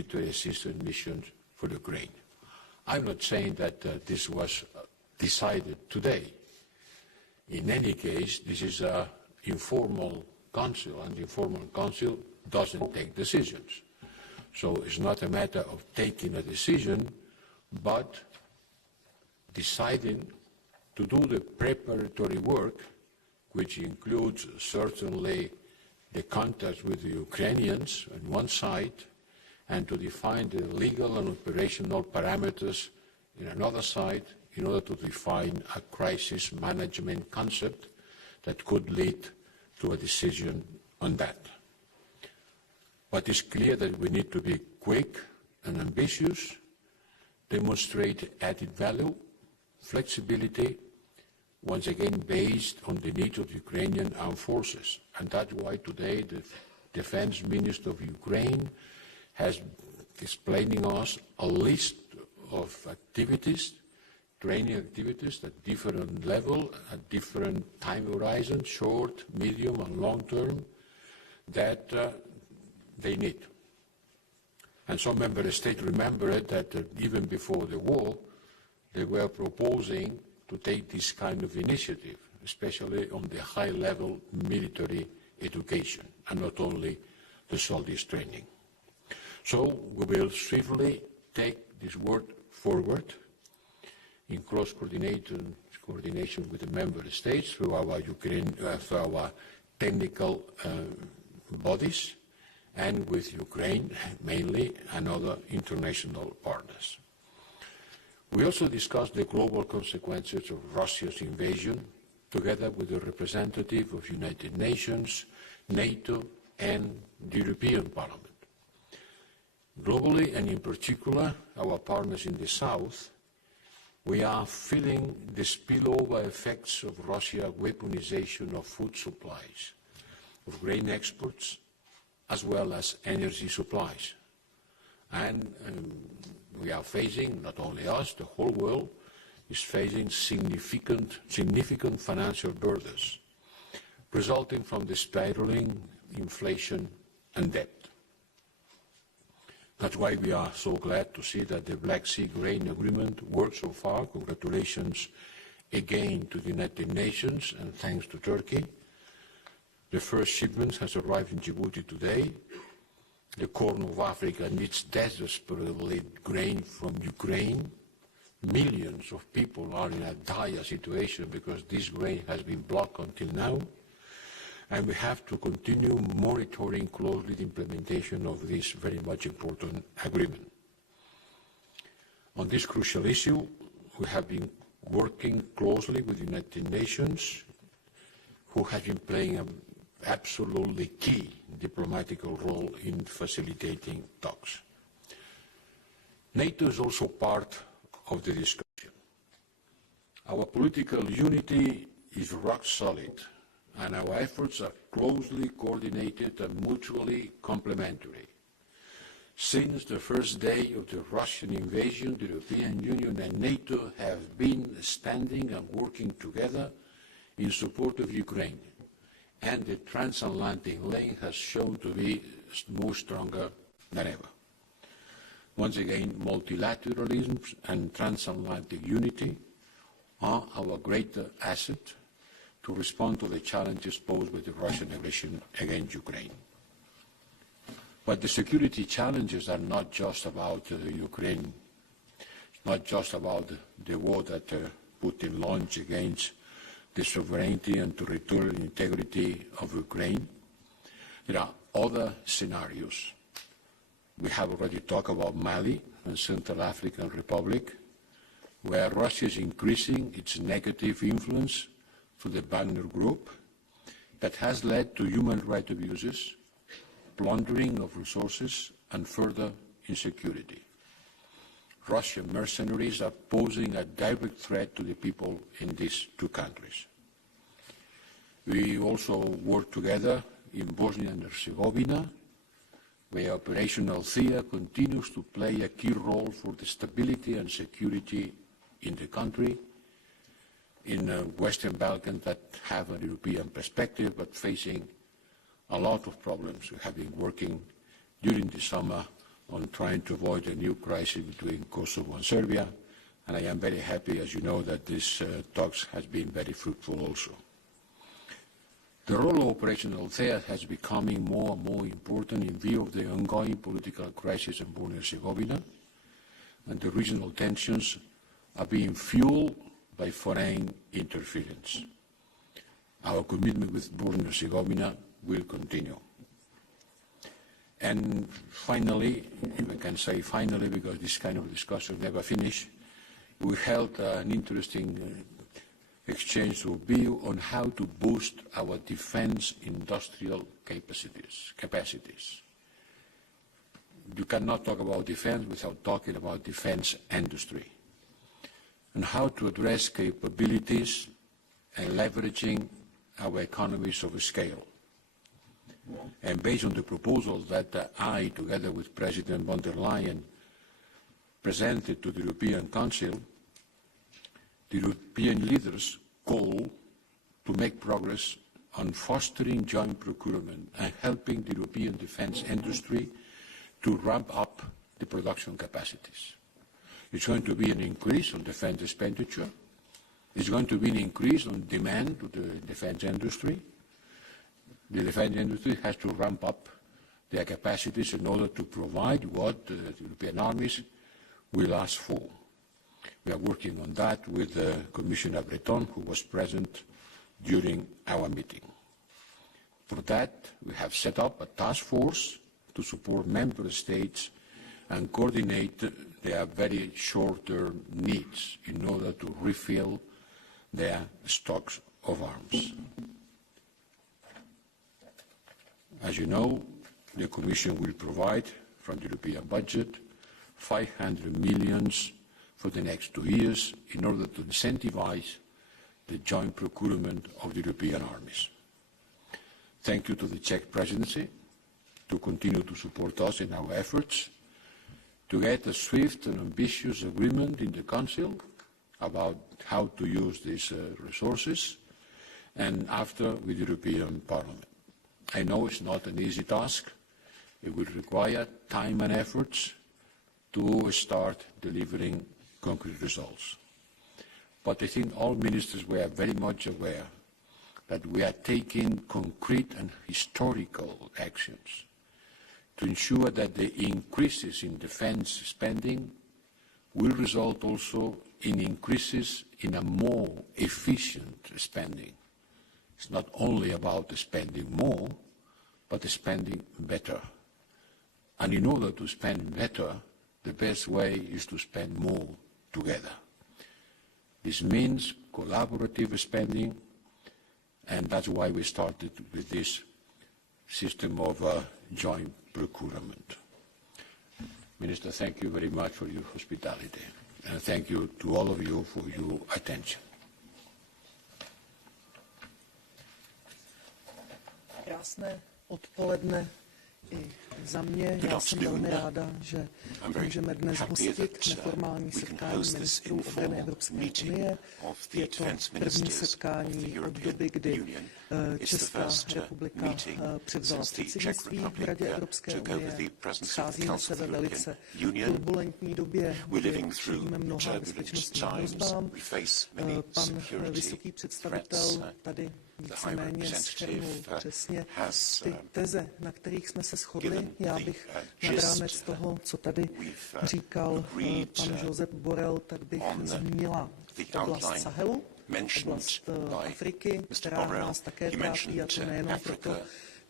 military assistance missions for Ukraine. I'm not saying that this was decided today. In any case, this is an informal council, and the informal council doesn't take decisions. So it's not a matter of taking a decision, but deciding to do the preparatory work, which includes certainly the contacts with the Ukrainians on one side, and to define the legal and operational parameters in another side, in order to define a crisis management concept that could lead to a decision on that. But it's clear that we need to be quick and ambitious, demonstrate added value, flexibility, once again based on the needs of the Ukrainian armed forces. And that's why today the Defense Minister of Ukraine has explaining us a list of activities, training activities at different level, at different time horizons, short, medium, and long term, that they need. And some member states remember that even before the war, they were proposing to take this kind of initiative, especially on the high-level military education, and not only the soldiers training. So we will swiftly take this work forward in close coordination with the member states through our technical bodies, and with Ukraine mainly, and other international partners. We also discussed the global consequences of Russia's invasion, together with the representative of United Nations, NATO, and the European Parliament. Globally, and in particular, our partners in the South, we are feeling the spillover effects of Russia's weaponization of food supplies, of grain exports, as well as energy supplies. And we are facing, not only us, the whole world is facing significant financial burdens resulting from the spiraling inflation and debt. That's why we are so glad to see that the Black Sea Grain Agreement worked so far. Congratulations again to the United Nations, and thanks to Turkey. The first shipment has arrived in Djibouti today. The Corn of Africa needs desperately grain from Ukraine. Millions of people are in a dire situation because this grain has been blocked until now. And we have to continue monitoring closely the implementation of this very much important agreement. On this crucial issue, we have been working closely with the United Nations, who has been playing an absolutely key diplomatic role in facilitating talks. NATO is also part of the discussion. Our political unity is rock solid, and our efforts are closely coordinated and mutually complementary. Since the first day of the Russian invasion, the European Union and NATO have been standing and working together in support of Ukraine, and the transatlantic link has shown to be more stronger than ever. Once again, multilateralism and transatlantic unity are our greater asset to respond to the challenges posed with the Russian aggression against Ukraine. But the security challenges are not just about Ukraine. It's not just about the war that Putin launched against the sovereignty and territorial integrity of Ukraine. There are other scenarios. We have already talked about Mali and Central African Republic, where Russia is increasing its negative influence through the Wagner Group that has led to human rights abuses, plundering of resources, and further insecurity. Russian mercenaries are posing a direct threat to the people in these two countries. We also work together in Bosnia and Herzegovina, where Operation Althea continues to play a key role for the stability and security in the country, in Western Balkans that have a European perspective but facing a lot of problems. We have been working during the summer on trying to avoid a new crisis between Kosovo and Serbia, and I am very happy, as you know, that this talks has been very fruitful also. The role of operational affairs has becoming more and more important in view of the ongoing political crisis in Bosnia and Herzegovina, and the regional tensions are being fueled by foreign interference. Our commitment with Bosnia and Herzegovina will continue. And finally, if I can say finally, because this kind of discussion never finish, we held an interesting exchange of view on how to boost our defense industrial capacities. You cannot talk about defense without talking about defense industry, and how to address capabilities and leveraging our economies of scale. And based on the proposals that I, together with President von der Leyen, presented to the European Council, the European leaders call to make progress on fostering joint procurement and helping the European defense industry to ramp up the production capacities. It's going to be an increase on defense expenditure. It's going to be an increase on demand to the defense industry. The defense industry has to ramp up their capacities in order to provide what the European armies will ask for. We are working on that with Commissioner Breton, who was present during our meeting. For that, we have set up a task force to support member states and coordinate their very short-term needs in order to refill their stocks of arms. As you know, the Commission will provide from the European budget 500 million for the next 2 years in order to incentivize the joint procurement of the European armies. Thank you to the Czech presidency to continue to support us in our efforts to get a swift and ambitious agreement in the Council about how to use these resources, and after with the European Parliament. I know it's not an easy task. It will require time and efforts to start delivering concrete results. But I think all ministers were very much aware that we are taking concrete and historical actions to ensure that the increases in defense spending will result also in increases in a more efficient spending. It's not only about spending more, but spending better. And in order to spend better, the best way is to spend more together. This means collaborative spending, and that's why we started with this system of joint procurement. Minister, thank you very much for your hospitality, and thank you to all of you for your attention. Krásné odpoledne i za mě. Já jsem velmi ráda, že můžeme dnes hostit neformální setkání ministrů obrany Evropské unie. Je to první setkání od doby, kdy Česká republika převzala předsednictví v Radě Evropské unie. Scházíme se ve velice turbulentní době, kdy čelíme mnoha bezpečnostním hrozbám. Pan vysoký představitel tady víceméně shrnul přesně ty teze, na kterých jsme se shodli. Já bych nad rámec toho, co tady říkal pan Josep Borrell, tak bych zmínila oblast Sahelu, oblast Afriky, která nás také trápí, a to nejenom proto,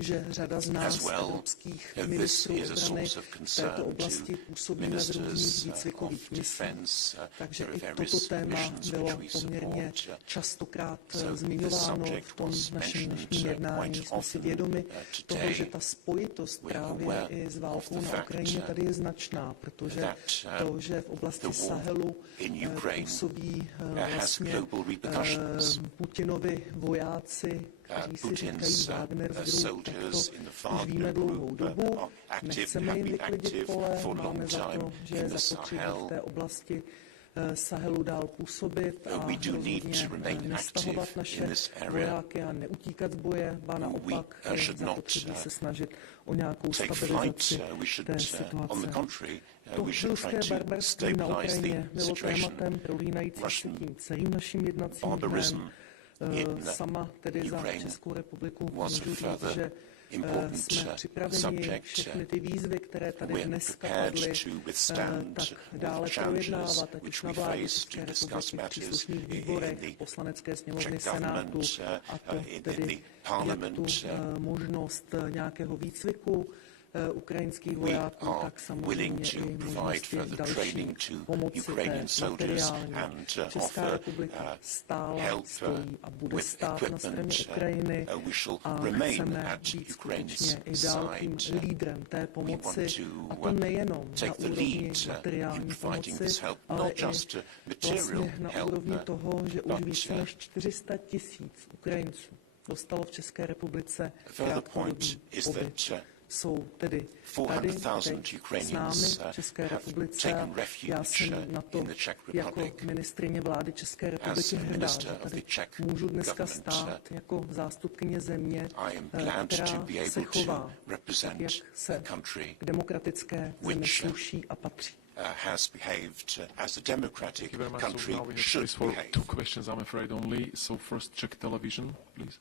že řada z nás evropských ministrů obrany v této oblasti působíme v různých výcvikových misích. Takže i toto téma bylo poměrně častokrát zmiňováno v tom našem dnešním jednání. Jsme si vědomi toho, že ta spojitost právě i s válkou na Ukrajině tady je značná, protože to, že v oblasti Sahelu působí vlastně Putinovi vojáci, kteří si říkají Wagner z Group, tak to už víme dlouhou dobu. Nechceme jim vyklidit pole, máme za to, že je zapotřebí v té oblasti Sahelu dál působit a rozhodně nestahovat naše vojáky a neutíkat z boje, ba naopak je zapotřebí se snažit o nějakou stabilizaci té situace. To ruské barbarství na Ukrajině bylo tématem prolínajícím se tím celým naším jednacím dnem. Sama tedy za Českou republiku můžu říct, že jsme připraveni všechny ty výzvy, které tady dneska padly, tak dále projednávat, ať už na vládě České republiky, v příslušných výborech, poslanecké sněmovny, senátu, a to tedy jak tu možnost nějakého výcviku ukrajinských vojáků, tak samozřejmě i možnosti další pomoci té materiální. Česká republika stála, stojí a bude stát na straně Ukrajiny a chceme být skutečně i dál tím lídrem té pomoci, a to nejenom na úrovni materiální pomoci, ale i vlastně na úrovni toho, že už více než 400 000 Ukrajinců dostalo v České republice krátkodobý pobyt. Jsou tedy tady teď s námi v České republice a já jsem na to jako ministryně vlády České republiky hrdá, že tady můžu dneska stát jako zástupkyně země, která se chová tak, jak se k demokratické zemi sluší a patří. Has behaved as a democratic country should behave. Two questions, I'm afraid only. So first, Czech television, please.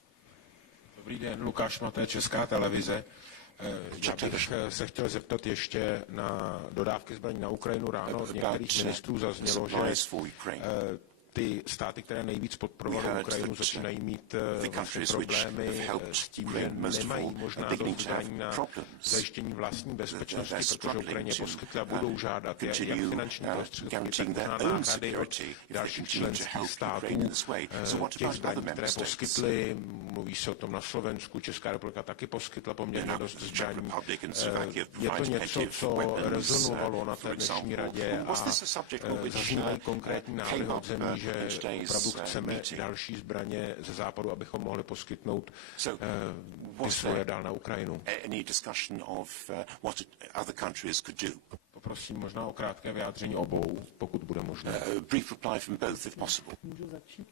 Dobrý den, Lukáš Maté, Česká televize. Já bych se chtěl zeptat ještě na dodávky zbraní na Ukrajinu. Ráno od některých ministrů zaznělo, že ty státy, které nejvíc podporovaly Ukrajinu, začínají mít problémy s tím, že nemají možná dost zbraní na zajištění vlastní bezpečnosti, protože Ukrajině poskytly a budou žádat jak finanční prostředky, tak možná náhrady od dalších členských států těch zbraní, které poskytly. Mluví se o tom na Slovensku, Česká republika taky poskytla poměrně dost zbraní. Je to něco, co rezonovalo na té dnešní radě a zaznívají konkrétní návrhy od zemí, že opravdu chceme další zbraně ze západu, abychom mohli poskytnout ty svoje dál na Ukrajinu. Poprosím možná o krátké vyjádření obou, pokud bude možné. Můžu začít?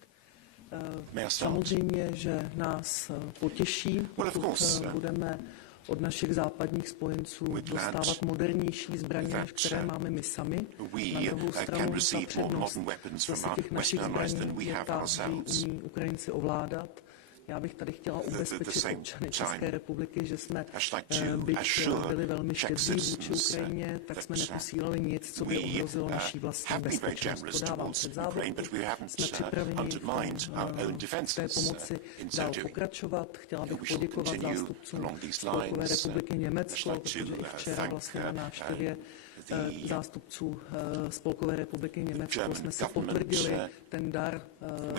Samozřejmě, že nás potěší, pokud budeme od našich západních spojenců dostávat modernější zbraně, než které máme my sami. Na druhou stranu ta přednost zase těch našich zbraní je ta, že umí Ukrajinci ovládat. Já bych tady chtěla ubezpečit občany České republiky, že jsme byli velmi štědří vůči Ukrajině, tak jsme neposílali nic, co by ohrozilo naší vlastní bezpečnost. To dávám před závorku. Jsme připraveni v té pomoci dál pokračovat. Chtěla bych poděkovat zástupcům Spolkové republiky Německo, protože i včera vlastně na návštěvě zástupců Spolkové republiky Německo jsme se potvrdili ten dar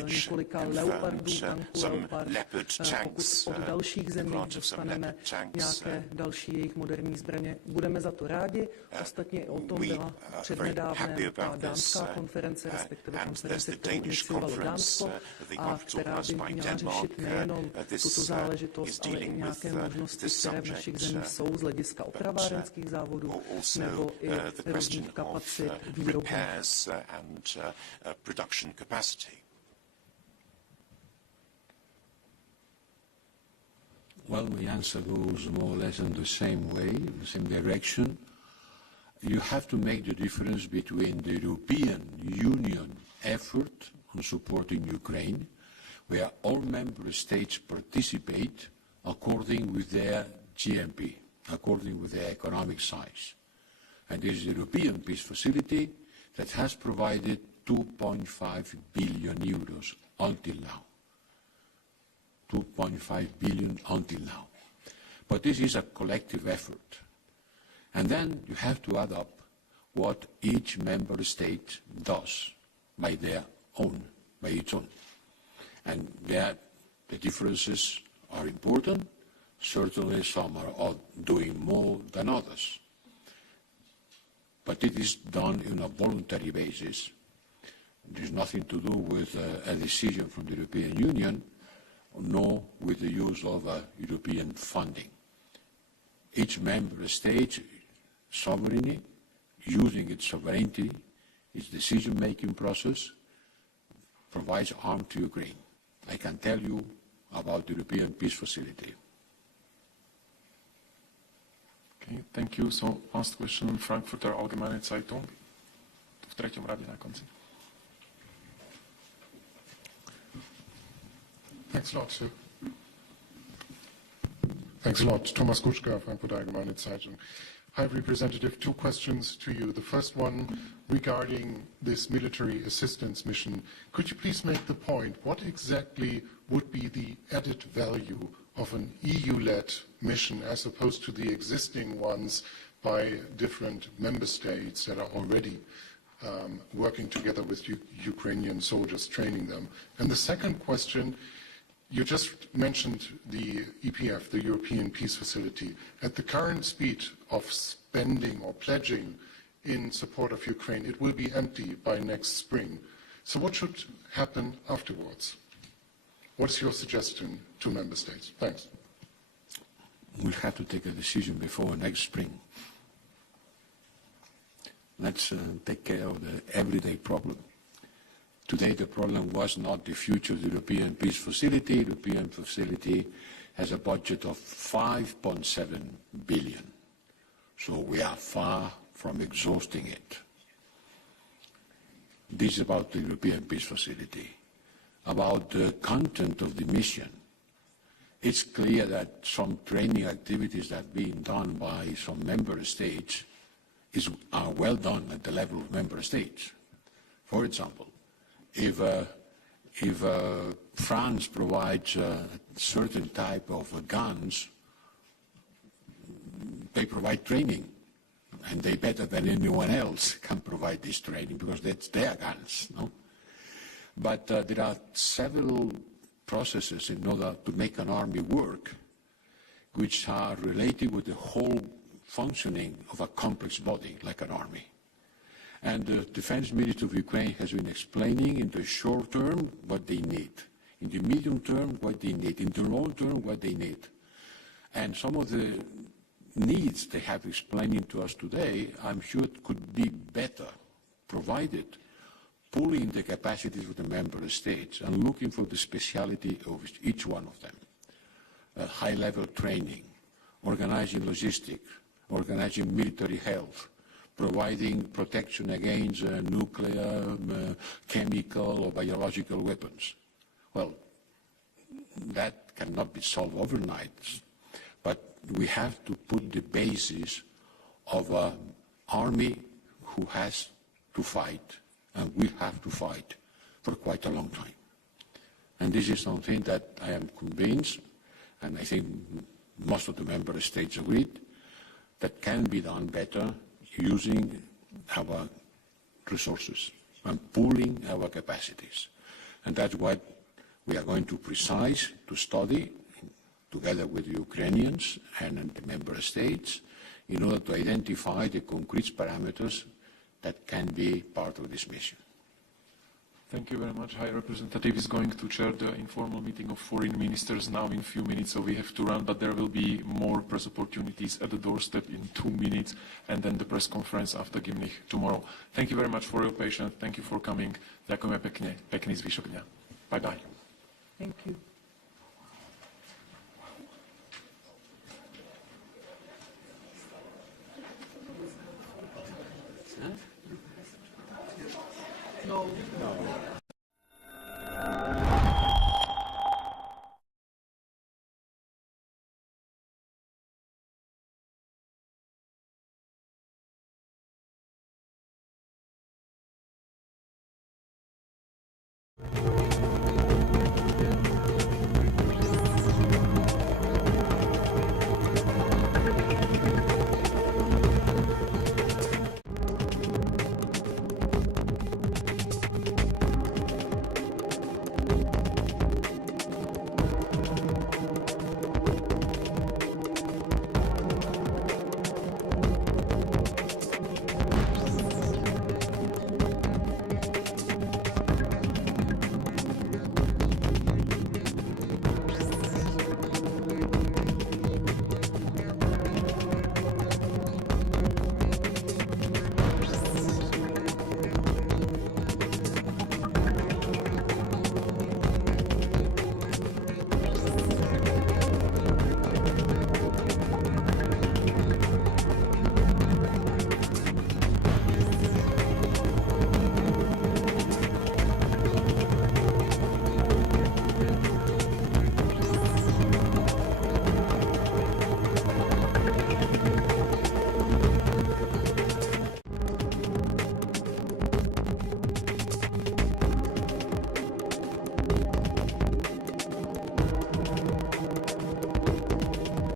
několika Leopardů, tanků Leopard. Pokud od dalších zemí dostaneme nějaké další jejich moderní zbraně, budeme za to rádi. Ostatně o tom byla přednedávnem ta dánská konference, respektive konference, kterou iniciovalo Dánsko a která by měla řešit nejenom tuto záležitost, ale i nějaké možnosti, které v našich zemích jsou z hlediska opravárenských závodů nebo i různých kapacit výroby. Well, my answer goes more or less in the same way, in the same direction. You have to make the difference between the European Union effort on supporting Ukraine, where all member states participate according with their GNP, according with their economic size. And this is the European Peace Facility that has provided 2.5 billion euros until now. 2.5 billion until now. But this is a collective effort. And then you have to add up what each member state does by its own. And there, the differences are important. Certainly some are doing more than others. But it is done on a voluntary basis. There's nothing to do with a decision from the European Union, nor with the use of European funding. Each member state sovereignty, using its sovereignty, its decision-making process, provides arms to Ukraine. I can tell you about the European Peace Facility. Okay, thank you. So last question, Frankfurter Allgemeine Zeitung. V treťom rade na konci. Thanks a lot, sir. Thanks a lot. Thomas Kuschka, Frankfurter Allgemeine Zeitung. High Representative, two questions to you. The first one regarding this military assistance mission. Could you please make the point, what exactly would be the added value of an EU-led mission as opposed to the existing ones by different member states that are already working together with Ukrainian soldiers, training them? And the second question, you just mentioned the EPF, the European Peace Facility. At the current speed of spending or pledging in support of Ukraine, it will be empty by next spring. So what should happen afterwards? What's your suggestion to member states? Thanks. We'll have to take a decision before next spring. Let's take care of the everyday problem. Today the problem was not the future of the European Peace Facility. The European Facility has a budget of 5.7 billion. So we are far from exhausting it. This is about the European Peace Facility. About the content of the mission, it's clear that some training activities that are being done by some member states are well done at the level of member states. For example, if France provides a certain type of guns, they provide training, and they better than anyone else can provide this training because that's their guns, no? But there are several processes in order to make an army work which are related with the whole functioning of a complex body like an army. And the Defense Minister of Ukraine has been explaining in the short term what they need, in the medium term what they need, in the long term what they need. And some of the needs they have explaining to us today, I'm sure it could be better provided pulling the capacities of the member states and looking for the speciality of each one of them. High-level training, organizing logistics, organizing military health, providing protection against nuclear, chemical or biological weapons. Well, that cannot be solved overnight, but we have to put the basis of an army who has to fight, and will have to fight for quite a long time. And this is something that I am convinced, and I think most of the member states agreed, that can be done better using our resources and pooling our capacities. And that's what we are going to study together with the Ukrainians and the member states in order to identify the concrete parameters that can be part of this mission. Thank you very much. High Representative is going to chair the informal meeting of foreign ministers now in a few minutes, so we have to run, but there will be more press opportunities at the doorstep in 2 minutes, and then the press conference after Gimlich tomorrow. Thank you very much for your patience. Thank you for coming. Ďakujeme pekne. Pekný zvyšok dňa. Bye-bye. Thank you. No.